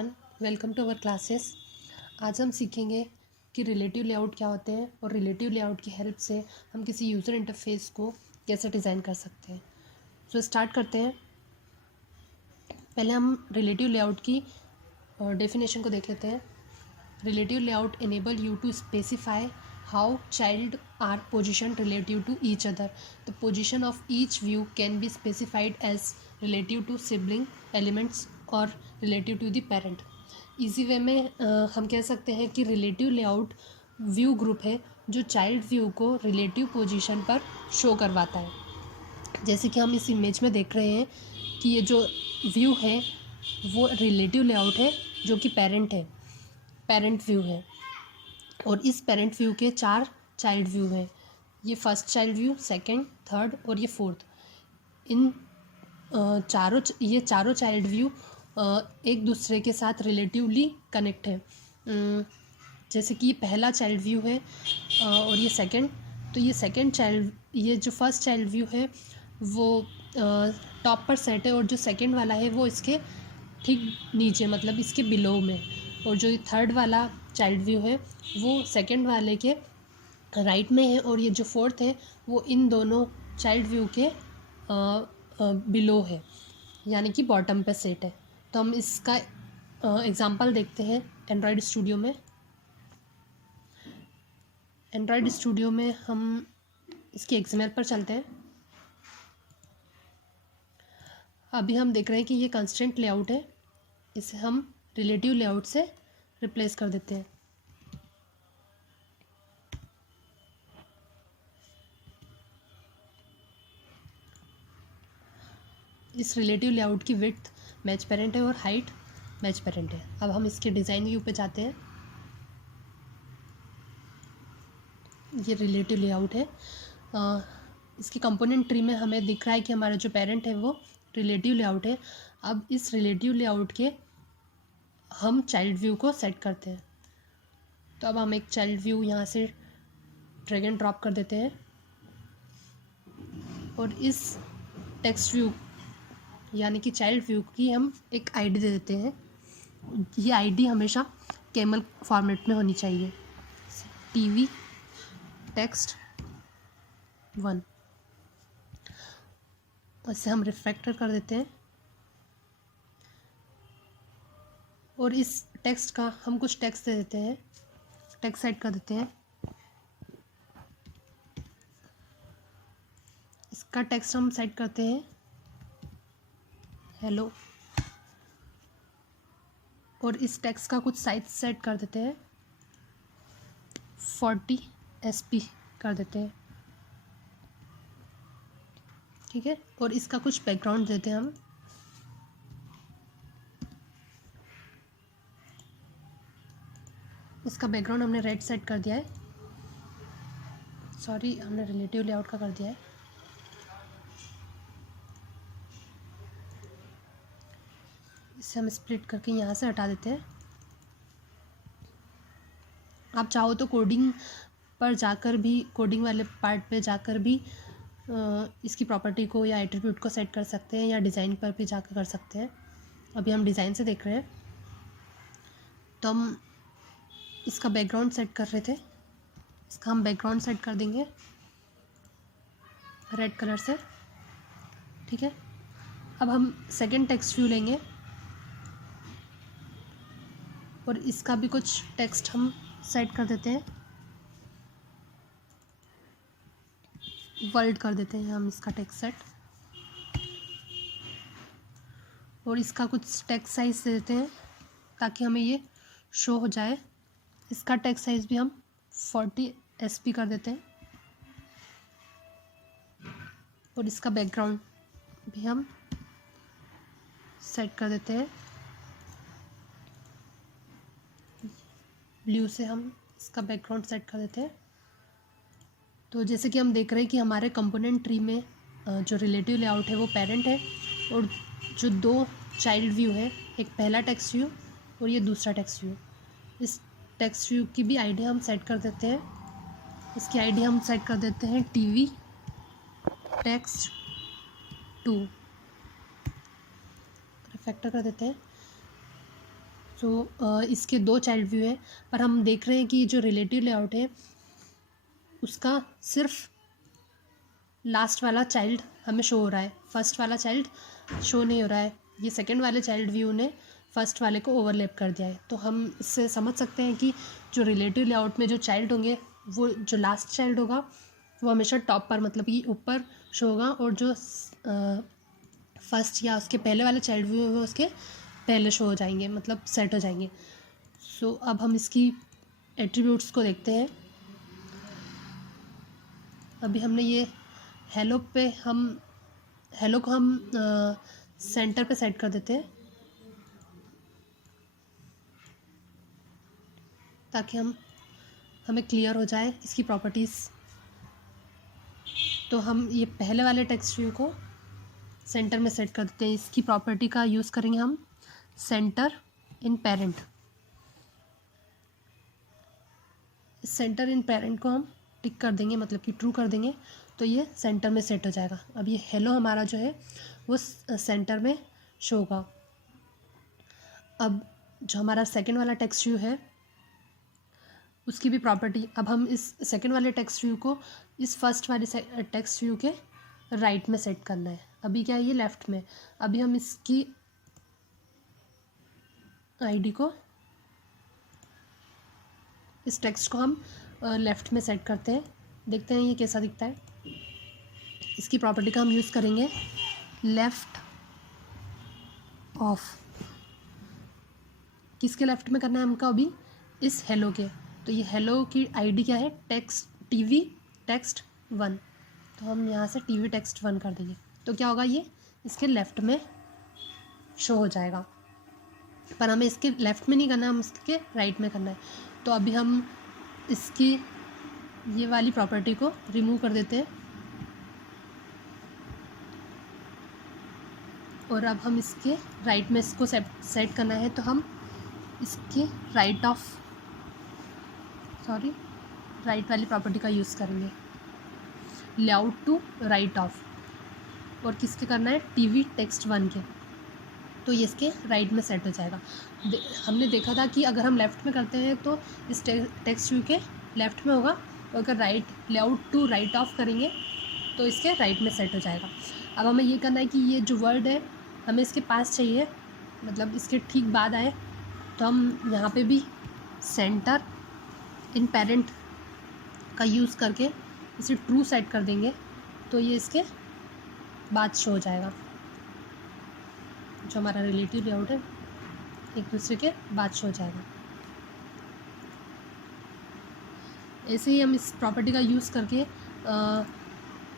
Everyone, welcome to our classes. आज हम सीखेंगे कि रिलेटिव लेआउट क्या होते हैं और रिलेटिव लेआउट की हेल्प से हम किसी यूज़र इंटरफेस को कैसे डिज़ाइन कर सकते हैं। सो स्टार्ट करते हैं। पहले हम रिलेटिव लेआउट की डेफिनेशन को देख लेते हैं। Relative layout enable you to specify how child are positioned relative to each other. The position of each view can be specified as relative to sibling elements or relative to the parent. Easy way में हम कह सकते हैं कि relative layout view group है जो child view को relative position पर शो करवाता है। जैसे कि हम इस इमेज में देख रहे हैं कि ये जो व्यू है वो रिलेटिव लेआउट है जो कि पेरेंट व्यू है और इस पेरेंट व्यू के 4 चाइल्ड व्यू हैं। ये first child view, second, third और ये फोर्थ। इन ये चारों चाइल्ड व्यू एक दूसरे के साथ रिलेटिवली कनेक्ट है। जैसे कि ये पहला चाइल्ड व्यू है और ये सेकंड, तो ये जो फर्स्ट चाइल्ड व्यू है वो टॉप पर सेट है और जो सेकंड वाला है वो इसके ठीक नीचे, मतलब इसके बिलो में, और जो ये थर्ड वाला चाइल्ड व्यू है वो सेकंड वाले के राइट में है और ये जो फोर्थ है वो इन दोनों चाइल्ड व्यू के बिलो है, यानी कि बॉटम पे सेट है। तो हम इसका एग्जांपल देखते हैं एंड्रॉयड स्टूडियो में हम इसके एक्सएमएल पर चलते हैं। अभी हम देख रहे हैं कि ये कंस्ट्रेंट लेआउट है, इसे हम रिलेटिव लेआउट से रिप्लेस कर देते हैं। इस रिलेटिव लेआउट की विड्थ मैच पेरेंट है और हाइट मैच पेरेंट है। अब हम इसके डिज़ाइन व्यू पे जाते हैं। ये रिलेटिव लेआउट है। इसके कंपोनेंट ट्री में हमें दिख रहा है कि हमारा जो पेरेंट है वो रिलेटिव लेआउट है। अब इस रिलेटिव लेआउट के हम चाइल्ड व्यू को सेट करते हैं। तो अब हम एक चाइल्ड व्यू यहाँ से ड्रैग एंड ड्रॉप कर देते हैं और इस टेक्स्ट व्यू यानी कि चाइल्ड व्यू की हम एक आईडी दे देते हैं। ये आईडी हमेशा कैमल फॉर्मेट में होनी चाहिए, टीवी टेक्स्ट 1। इसे हम रिफ्रैक्टर कर देते हैं और इस टेक्स्ट का हम कुछ टेक्स्ट दे देते हैं, टेक्स्ट सेट कर देते हैं। इसका टेक्स्ट हम सेट करते हैं हेलो, और इस टेक्स्ट का कुछ साइज सेट कर देते हैं, 40 SP कर देते हैं, ठीक है। और इसका कुछ बैकग्राउंड देते हैं हम, इसका बैकग्राउंड हमने रेड सेट कर दिया है, सॉरी हमने रिलेटिव लेआउट का कर दिया है। इसे हम स्प्लिट करके यहाँ से हटा देते हैं। आप चाहो तो कोडिंग पर जाकर भी, कोडिंग वाले पार्ट पे जाकर भी इसकी प्रॉपर्टी को या एट्रीब्यूट को सेट कर सकते हैं, या डिज़ाइन पर भी जाकर कर सकते हैं। अभी हम डिज़ाइन से देख रहे हैं। तो हम इसका बैकग्राउंड सेट कर रहे थे, इसका हम बैकग्राउंड सेट कर देंगे रेड कलर से, ठीक है। अब हम सेकंड टेक्स्ट व्यू लेंगे और इसका भी कुछ टेक्स्ट हम सेट कर देते हैं, वर्ल्ड कर देते हैं हम इसका टेक्स्ट सेट, और इसका कुछ टेक्स्ट साइज दे देते हैं ताकि हमें ये शो हो जाए। इसका टेक्स्ट साइज भी हम 40 SP कर देते हैं और इसका बैकग्राउंड भी हम सेट कर देते हैं, ब्लू से हम इसका बैकग्राउंड सेट कर देते हैं। तो जैसे कि हम देख रहे हैं कि हमारे कंपोनेंट ट्री में जो रिलेटिव लेआउट है वो पेरेंट है और जो 2 चाइल्ड व्यू है, एक पहला टेक्स्ट व्यू और ये दूसरा टेक्स्ट व्यू। इस टेक्स्ट व्यू की भी आईडी हम सेट कर देते हैं, इसकी आईडी हम सेट कर देते हैं टीवी टेक्स्ट 2, रिफैक्टर कर देते हैं। इसके 2 चाइल्ड व्यू हैं, पर हम देख रहे हैं कि जो रिलेटिव लेआउट है उसका सिर्फ लास्ट वाला चाइल्ड हमें शो हो रहा है, फर्स्ट वाला चाइल्ड शो नहीं हो रहा है। ये सेकंड वाले चाइल्ड व्यू ने फर्स्ट वाले को ओवरलैप कर दिया है। तो हम इससे समझ सकते हैं कि जो रिलेटिव लेआउट में जो चाइल्ड होंगे, वो जो लास्ट चाइल्ड होगा वो हमेशा टॉप पर, मतलब कि ऊपर शो होगा, और जो फर्स्ट या उसके पहले वाले चाइल्ड व्यू होंगे उसके पहले शो हो जाएंगे, मतलब सेट हो जाएंगे। अब हम इसकी एट्रीब्यूट्स को देखते हैं। अभी हमने ये हेलो को हम सेंटर पे सेट कर देते हैं ताकि हमें क्लियर हो जाए इसकी प्रॉपर्टीज़। तो हम ये पहले वाले टेक्स्ट व्यू को सेंटर में सेट कर देते हैं। इसकी प्रॉपर्टी का यूज़ करेंगे हम, सेंटर इन पेरेंट। इस सेंटर इन पेरेंट को हम टिक कर देंगे, मतलब कि ट्रू कर देंगे, तो ये सेंटर में सेट हो जाएगा। अब ये हेलो हमारा जो है वो सेंटर में शो होगा। अब जो हमारा सेकंड वाला टेक्स्ट व्यू है उसकी भी प्रॉपर्टी, अब हम इस सेकंड वाले टेक्स्ट व्यू को इस फर्स्ट वाले टेक्स्ट व्यू के राइट में सेट करना है। अभी क्या है, ये लेफ़्ट में। अभी हम इसकी आईडी को, इस टेक्स्ट को हम लेफ़्ट में सेट करते हैं, देखते हैं ये कैसा दिखता है। इसकी प्रॉपर्टी का हम यूज़ करेंगे लेफ़्ट ऑफ। किसके लेफ़्ट में करना है हमको अभी, इस हेलो के। तो ये हेलो की आईडी क्या है, टीवी टेक्स्ट 1। तो हम यहाँ से टीवी टेक्स्ट 1 कर देंगे, तो क्या होगा, ये इसके लेफ़्ट में शो हो जाएगा। पर हमें इसके लेफ़्ट में नहीं करना है, हम इसके राइट में करना है। तो अभी हम इसकी ये वाली प्रॉपर्टी को रिमूव कर देते हैं, और अब हम इसके राइट में इसको सेट करना है। तो हम इसके राइट वाली प्रॉपर्टी का यूज़ करेंगे, लेआउट टू राइट ऑफ। और किसके करना है, टीवी टेक्स्ट 1 के। तो ये इसके राइट में सेट हो जाएगा। हमने देखा था कि अगर हम लेफ़्ट में करते हैं तो इस टेक्स्ट व्यू के लेफ़्ट में होगा, और अगर लेआउट टू राइट ऑफ करेंगे तो इसके राइट में सेट हो जाएगा। अब हमें ये करना है कि ये जो वर्ड है हमें इसके पास चाहिए, मतलब इसके ठीक बाद आए। तो हम यहाँ पे भी सेंटर इन पेरेंट का यूज़ करके इसे ट्रू सेट कर देंगे, तो ये इसके बाद शो हो जाएगा। जो हमारा रिलेटिव लेआउट है एक दूसरे के बाद शो हो जाएगा। ऐसे ही हम इस प्रॉपर्टी का यूज़ करके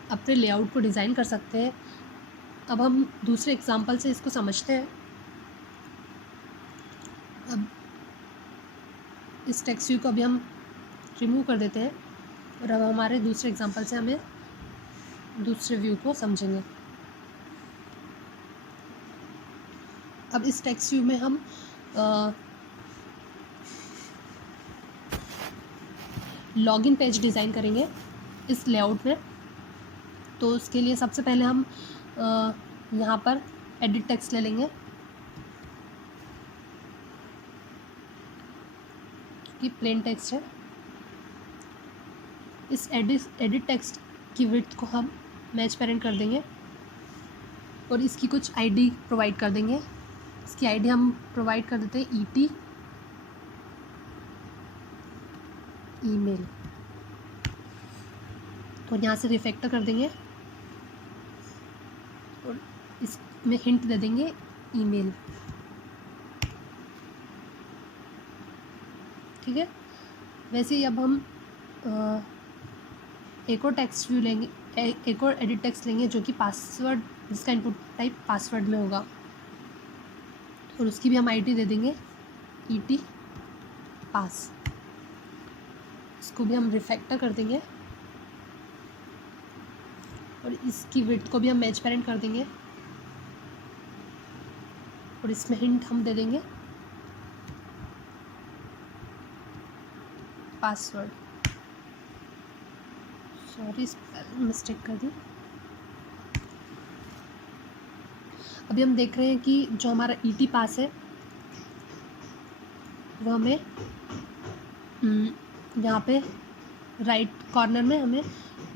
अपने लेआउट को डिज़ाइन कर सकते हैं। अब हम दूसरे एग्जांपल से इसको समझते हैं। अब इस टेक्स्ट व्यू को अभी हम रिमूव कर देते हैं, और अब हमारे दूसरे एग्जांपल से हमें दूसरे व्यू को समझेंगे। अब इस टेक्स्ट व्यू में हम लॉगिन पेज डिज़ाइन करेंगे इस लेआउट में। तो उसके लिए सबसे पहले हम यहाँ पर एडिट टेक्स्ट ले लेंगे, कि प्लेन टेक्स्ट है। इस एडिट टेक्स्ट की विड्थ को हम मैच पेरेंट कर देंगे, और इसकी कुछ आईडी प्रोवाइड कर देंगे। इसकी आईडी हम प्रोवाइड कर देते हैं ET ईमेल, और यहाँ से रिफैक्टर कर देंगे, और इसमें हिंट दे देंगे ईमेल। ठीक है। वैसे ही अब हम एक और टेक्स्ट व्यू लेंगे, एक और एडिट टेक्स्ट लेंगे जो कि पासवर्ड, जिसका इनपुट टाइप पासवर्ड में होगा, और उसकी भी हम आईडी दे देंगे ET पास। इसको भी हम रिफैक्टर कर देंगे, और इसकी विड्थ को भी हम मैच पेरेंट कर देंगे, और इसमें हिंट हम दे देंगे पासवर्ड। सॉरी, मिस्टेक कर दी। अभी हम देख रहे हैं कि जो हमारा ET पास है वो हमें यहाँ पे राइट कॉर्नर में हमें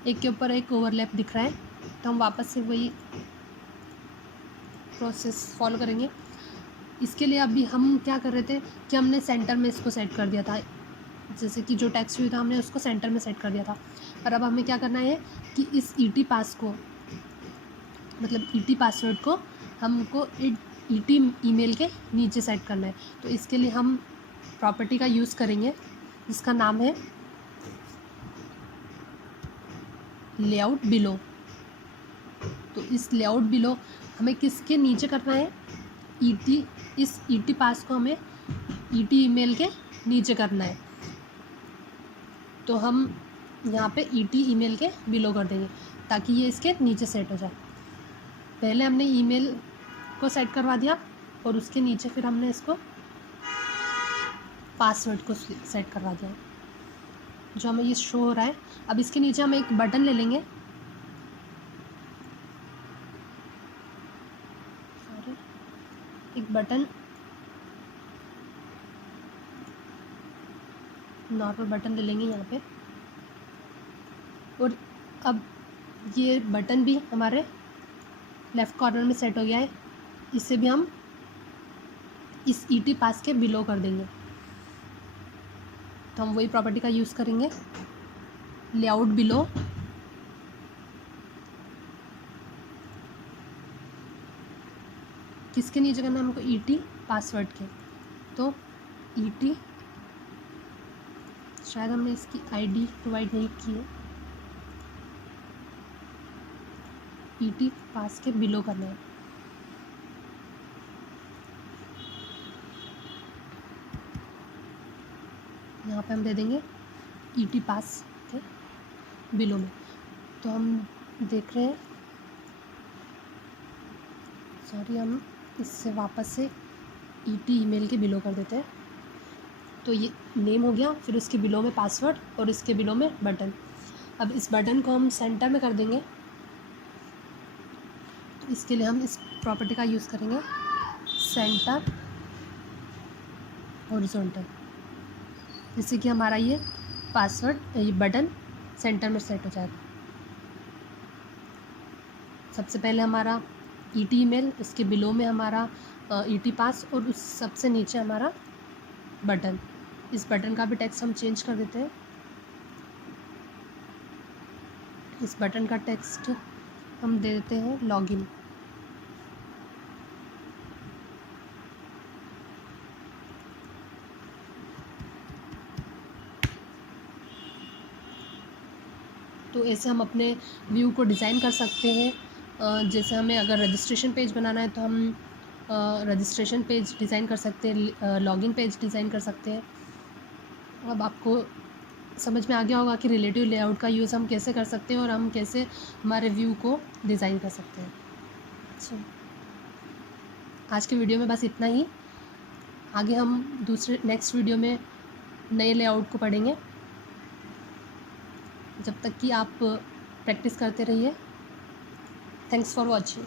एक के ऊपर एक ओवरलैप दिख रहा है, तो हम वापस से वही प्रोसेस फॉलो करेंगे। इसके लिए अभी हम क्या कर रहे थे कि हमने सेंटर में इसको सेट कर दिया था, जैसे कि जो टेक्स्ट व्यू था हमने उसको सेंटर में सेट कर दिया था। और अब हमें क्या करना है कि इस ईटी पास को, मतलब ईटी पासवर्ड को हमको ईटी ईमेल के नीचे सेट करना है। तो इसके लिए हम प्रॉपर्टी का यूज़ करेंगे जिसका नाम है लेआउट बिलो। तो इस लेआउट बिलो हमें किसके नीचे करना है, ईटी, इस ईटी पास को हमें ईटी ईमेल के नीचे करना है। तो हम यहाँ पे ईटी ईमेल के बिलो कर देंगे ताकि ये इसके नीचे सेट हो जाए। पहले हमने ईमेल को सेट करवा दिया और उसके नीचे फिर हमने इसको पासवर्ड को सेट करवा दिया, जो हमें ये शो हो रहा है। अब इसके नीचे हम एक बटन ले लेंगे, एक बटन, नॉर्मल बटन ले लेंगे यहाँ पे। और अब ये बटन भी हमारे लेफ़्ट कॉर्नर में सेट हो गया है, इससे भी हम इस ईटी पास के बिलो कर देंगे। तो हम वही प्रॉपर्टी का यूज़ करेंगे, लेआउट बिलो किसके नीचे करना है हमको, ईटी पासवर्ड के। तो ईटी, शायद हमने इसकी आईडी प्रोवाइड नहीं की है, ईटी पास के बिलो करना है। यहाँ पे हम दे देंगे ईटी पास के बिलो में। तो हम देख रहे हैं, सॉरी, हम इससे वापस से ईटी ईमेल के बिलो कर देते हैं। तो ये नेम हो गया, फिर उसके बिलो में पासवर्ड और इसके बिलो में बटन। अब इस बटन को हम सेंटर में कर देंगे। तो इसके लिए हम इस प्रॉपर्टी का यूज़ करेंगे, सेंटर हॉरिजॉन्टल, जिससे कि हमारा ये पासवर्ड, ये बटन सेंटर में सेट हो जाएगा। सबसे पहले हमारा ईटी ईमेल, इसके बिलो में हमारा ईटी पास और उस सबसे नीचे हमारा बटन। इस बटन का भी टेक्स्ट हम चेंज कर देते हैं। इस बटन का टेक्स्ट हम दे देते हैं लॉगिन। तो ऐसे हम अपने व्यू को डिज़ाइन कर सकते हैं। जैसे हमें अगर रजिस्ट्रेशन पेज बनाना है तो हम रजिस्ट्रेशन पेज डिज़ाइन कर सकते हैं, लॉगिन पेज डिज़ाइन कर सकते हैं। अब आपको समझ में आ गया होगा कि रिलेटिव लेआउट का यूज़ हम कैसे कर सकते हैं और हम कैसे हमारे व्यू को डिज़ाइन कर सकते हैं। अच्छा, आज के वीडियो में बस इतना ही। आगे हम नेक्स्ट वीडियो में नए लेआउट को पढ़ेंगे। जब तक कि आप प्रैक्टिस करते रहिए। Thanks for watching.